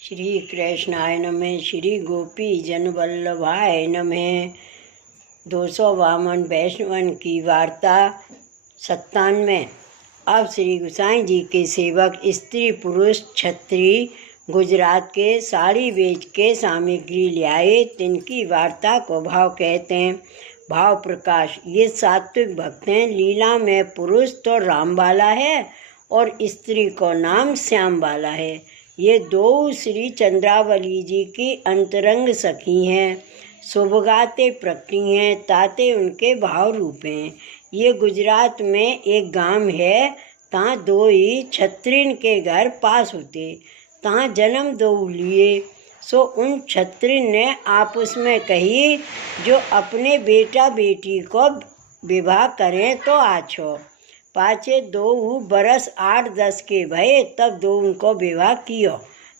श्री कृष्णाय नमः। श्री गोपी जन वल्लभाय नमः। 252 वैष्णवन की वार्ता 97। अब श्री गोसाई जी के सेवक स्त्री पुरुष क्षत्रिय गुजरात के साड़ी बेच के सामग्री ले आए। तिनकी वार्ता को भाव कहते हैं। भाव प्रकाश। ये सात्विक भक्त हैं। लीला में पुरुष तो राम वाला है और स्त्री को नाम श्याम वाला है। ये दो श्री चंद्रावली जी की अंतरंग सखी हैं। शुभगाते प्रकटी हैं, ताते उनके भाव रूप हैं। ये गुजरात में एक गांव है, तहाँ दो ही क्षत्रियन के घर पास होते, तहाँ जन्म दो लिए। सो उन क्षत्रिय ने आपस में कही, जो अपने बेटा बेटी को विवाह करें तो आछो। पाछे दो बरस 8-10 के भये, तब दो उनको विवाह कियो।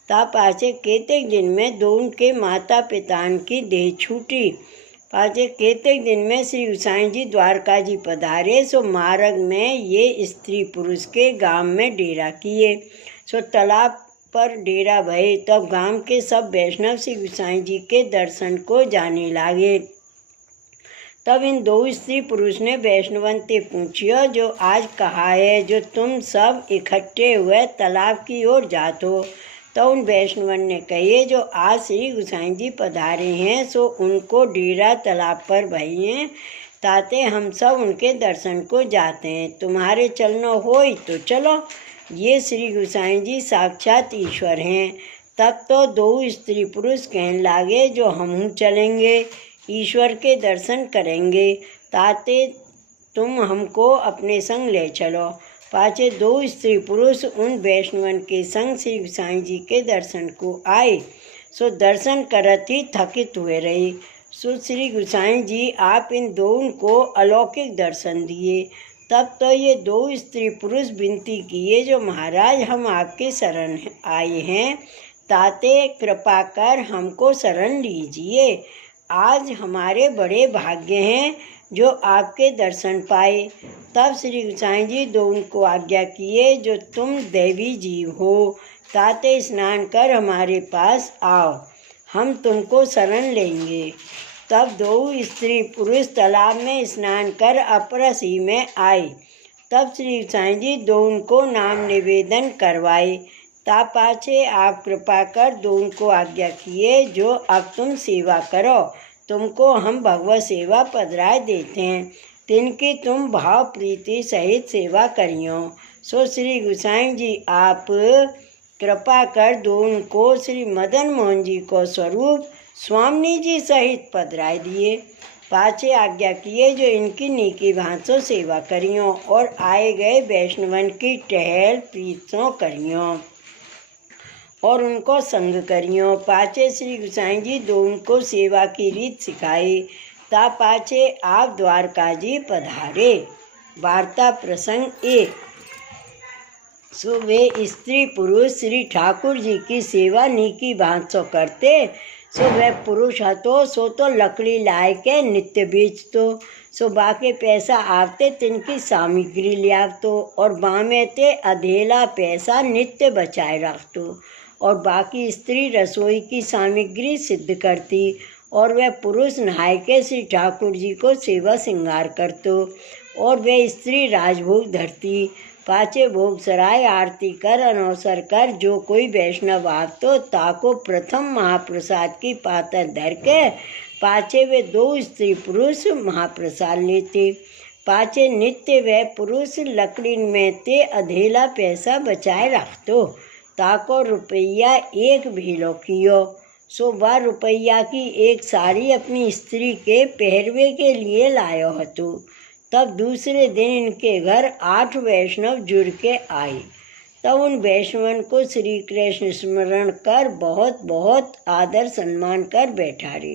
ता पाछे केतेक दिन में दो उनके माता पिता की देह छूटी। पाछे केतेक दिन में श्री गोसाई जी द्वारका जी पधारे। सो मार्ग में ये स्त्री पुरुष के गांव में डेरा किए। सो तालाब पर डेरा भये। तब गांव के सब वैष्णव श्री गोसाई जी के दर्शन को जाने लागे। तब इन दो स्त्री पुरुष ने वैष्णवन से पूछियो, जो आज कहा है जो तुम सब इकट्ठे हुए तालाब की ओर जात हो। तो उन वैष्णवन ने कहिए, जो आज श्री गोसाई जी पधारे हैं, सो उनको डेरा तालाब पर भई हैं, ताते हम सब उनके दर्शन को जाते हैं। तुम्हारे चलना हो तो चलो। ये श्री गोसाई जी साक्षात ईश्वर हैं। तब तो दो स्त्री पुरुष कहने लागे, जो हम चलेंगे, ईश्वर के दर्शन करेंगे, ताते तुम हमको अपने संग ले चलो। पाछे दो स्त्री पुरुष उन वैष्णवन के संग श्री गोसाई जी के दर्शन को आए। सो दर्शन करत ही थकित हुए रहे। सो श्री गोसाई जी आप इन दोनों को अलौकिक दर्शन दिए। तब तो ये दो स्त्री पुरुष विनती किए, जो महाराज हम आपके शरण आए हैं, ताते कृपा कर हमको शरण लीजिए। आज हमारे बड़े भाग्य हैं जो आपके दर्शन पाए। तब श्री गोसाई जी दो उनको आज्ञा किए, जो तुम देवी जीव हो, ताते स्नान कर हमारे पास आओ, हम तुमको शरण लेंगे। तब दो स्त्री पुरुष तालाब में स्नान कर अपरस ही में आए। तब श्री गोसाई जी दो उनको नाम निवेदन करवाए। ता पाछे आप कृपा कर दो उनको आज्ञा किए, जो अब तुम सेवा करो, तुमको हम भगवत सेवा पधराए देते हैं, तिनकी तुम भाव प्रीति सहित सेवा करियो। सो श्री गोसाई जी आप कृपा कर दो उनको श्री मदन मोहन जी को स्वरूप स्वामी जी सहित पधराए दिए। पाछे आज्ञा किए, जो इनकी नीकी भांसों सेवा करियो और आए गए वैष्णवन की टहल प्रीतों करियो और उनको संग करियो। पाछे श्री गोसाई जी दो उनको सेवा की रीत सिखाई। ता पाछे आप द्वारका जी पधारे। वार्ता प्रसंग 1। सो वे स्त्री पुरुष श्री ठाकुर जी की सेवा नीकी भांसो करते। सो वह पुरुष हतो, सो तो लकड़ी लाए के नित्य बेचतो। सो बाके पैसा आवते तिनकी सामग्री ले आवतो, और बामे ते अधेला पैसा नित्य बचाए रखतो, और बाकी स्त्री रसोई की सामग्री सिद्ध करती, और वह पुरुष नहाय के श्री ठाकुर जी को सेवा श्रृंगार करतो, और वह स्त्री राजभोग धरती। पाछे भोग सराय आरती कर अनवसर कर जो कोई वैष्णव आवतो, ताको प्रथम महाप्रसाद की पातर धर के पाछे वे दो स्त्री पुरुष महाप्रसाद लेते। पाछे नित्य वह पुरुष लकड़ी में ते अधेला पैसा बचाए रखतो, ताको रुपया 1 भेलो कियो। सो वह रुपया की एक साड़ी अपनी स्त्री के पहरवे के लिए लायो हतो। तब दूसरे दिन इनके घर 8 वैष्णव जुड़ के आए। तब उन वैष्णवन को श्री कृष्ण स्मरण कर बहुत बहुत आदर सम्मान कर बैठारे।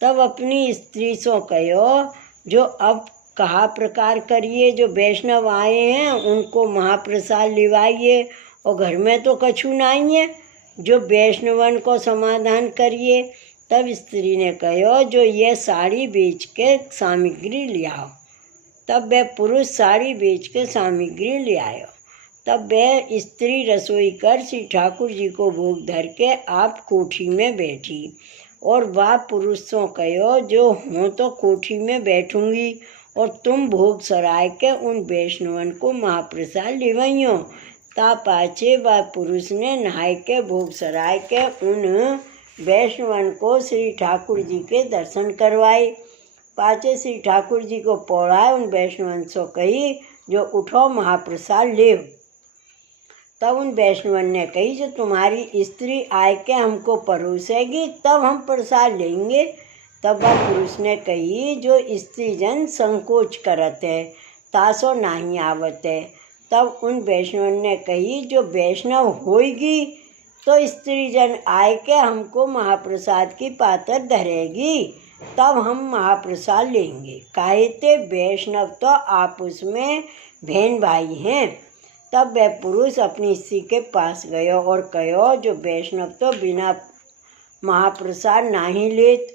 तब अपनी स्त्री सो कहो, जो अब कहा प्रकार करिए, जो वैष्णव आए हैं उनको महाप्रसाद लिवाइए, और घर में तो कछु नहीं है, जो वैष्णवन को समाधान करिए। तब स्त्री ने कहो, जो ये साड़ी बेच के सामग्री ले आओ। तब वह पुरुष साड़ी बेच के सामग्री ले आयो। तब वह स्त्री रसोई कर श्री ठाकुर जी को भोग धर के आप कोठी में बैठी। और वह पुरुषों कहो जो हों तो कोठी में बैठूंगी और तुम भोग सराय के उन वैष्णवन को महाप्रसाद लिवइयो। ता पाछे वह पुरुष ने नहाय के भोग सराय के उन वैष्णवन को श्री ठाकुर जी के दर्शन करवाए। पाछे श्री ठाकुर जी को पौड़ाए उन वैष्णवन सो कही जो उठो महाप्रसाद ले। तब उन वैष्णवन ने कही जो तुम्हारी स्त्री आय के हमको परोसेगी तब हम प्रसाद लेंगे। तब वह पुरुष ने कही जो स्त्री जन संकोच करत है तासो नहीं आवत है। तब उन वैष्णवन ने कही जो वैष्णव होगी तो स्त्री जन आय के हमको महाप्रसाद की पातर धरेगी तब हम महाप्रसाद लेंगे। काहे वैष्णव तो आपस में बहन भाई हैं। तब वह पुरुष अपनी स्त्री के पास गयो और कहो जो वैष्णव तो बिना महाप्रसाद नहीं लेत,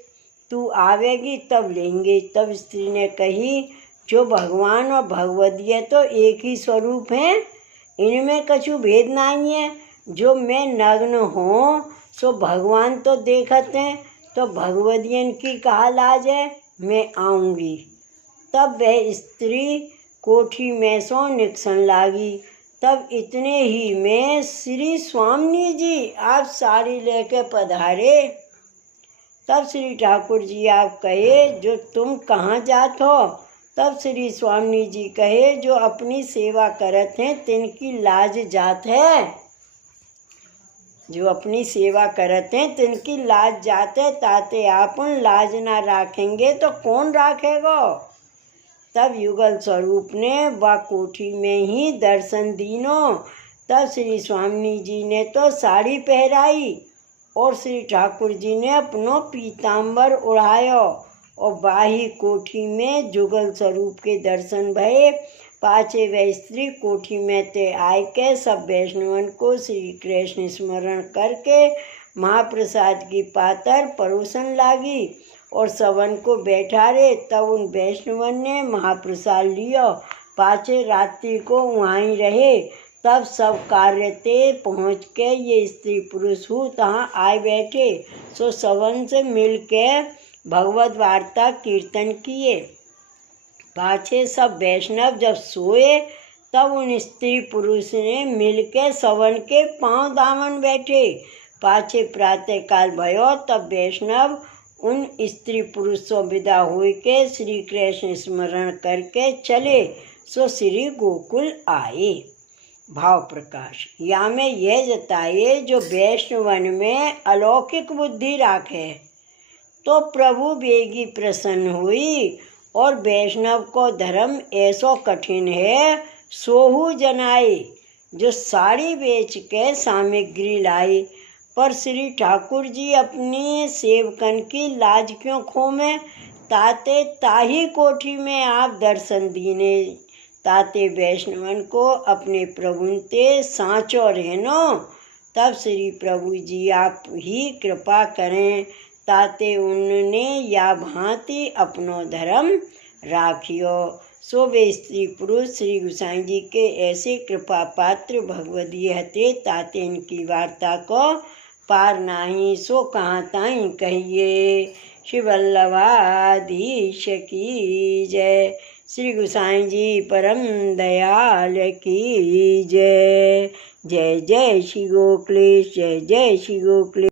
तू आवेगी तब लेंगे। तब स्त्री ने कही जो भगवान और भगवती तो एक ही स्वरूप हैं, इनमें कछु भेद नहीं है। जो मैं नग्न हूँ सो भगवान तो देखत हैं, तो भगवतियन की कहा लाज है, मैं आऊँगी। तब वह स्त्री कोठी में सो निकसन लागी। तब इतने ही में श्री स्वामी जी आप साड़ी लेके पधारे। तब श्री ठाकुर जी आप कहे जो तुम कहाँ जात हो। तब श्री स्वामी जी कहे जो अपनी सेवा करत हैं तिनकी लाज जात है। जो अपनी सेवा करत हैं तिनकी लाज जात है, ताते आपन लाज ना राखेंगे तो कौन राखेगो। तब युगल स्वरूप ने वह कोठी में ही दर्शन दीनो। तब श्री स्वामी जी ने तो साड़ी पहराई और श्री ठाकुर जी ने अपनो पीताम्बर उड़ायो और बाही कोठी में जुगल स्वरूप के दर्शन भये। पाछे वह स्त्री कोठी में ते आय के सब वैष्णवन को श्री कृष्ण स्मरण करके महाप्रसाद की पातर परोसन लागी और सवन को बैठा रे। तब उन वैष्णवन ने महाप्रसाद लियो। पाछे रात्रि को वहीं रहे। तब सब कार्य ते पहुँच के ये स्त्री पुरुष हूँ तहाँ आए बैठे। सो सवन से मिल के भगवत वार्ता कीर्तन किए। पाछे सब वैष्णव जब सोए तब उन स्त्री पुरुष ने मिल के सवन के पांव दामन बैठे। पाछे प्रातःकाल भयो तब वैष्णव उन स्त्री पुरुषों विदा हुए के श्री कृष्ण स्मरण करके चले सो श्री गोकुल आए। भाव प्रकाश या में यह जताए जो वैष्णवन में अलौकिक बुद्धि राखे तो प्रभु बेगी प्रसन्न हुई। और वैष्णव को धर्म ऐसो कठिन है सोहू जनाए जो साड़ी बेच के सामग्री लाई। पर श्री ठाकुर जी अपनी सेवकन की लाज क्यों खोमे। ताते ताही कोठी में आप दर्शन दीने। ताते वैष्णवन को अपने प्रभुते सांचो रहनो। तब श्री प्रभु जी आप ही कृपा करें ताते उनने या भांति अपनो धर्म राखियो। सो वे स्त्री पुरुष श्री गोसाई जी के ऐसे कृपा पात्र भगवती हते ताते इनकी वार्ता को पार नाही सो कहाँ ताई कहिए। श्री वल्लभाधीश की जय। श्री गोसाई जी परम दयाल की जय। जय जय श्री गोकुलेश, जय जय श्री गोकुलेश।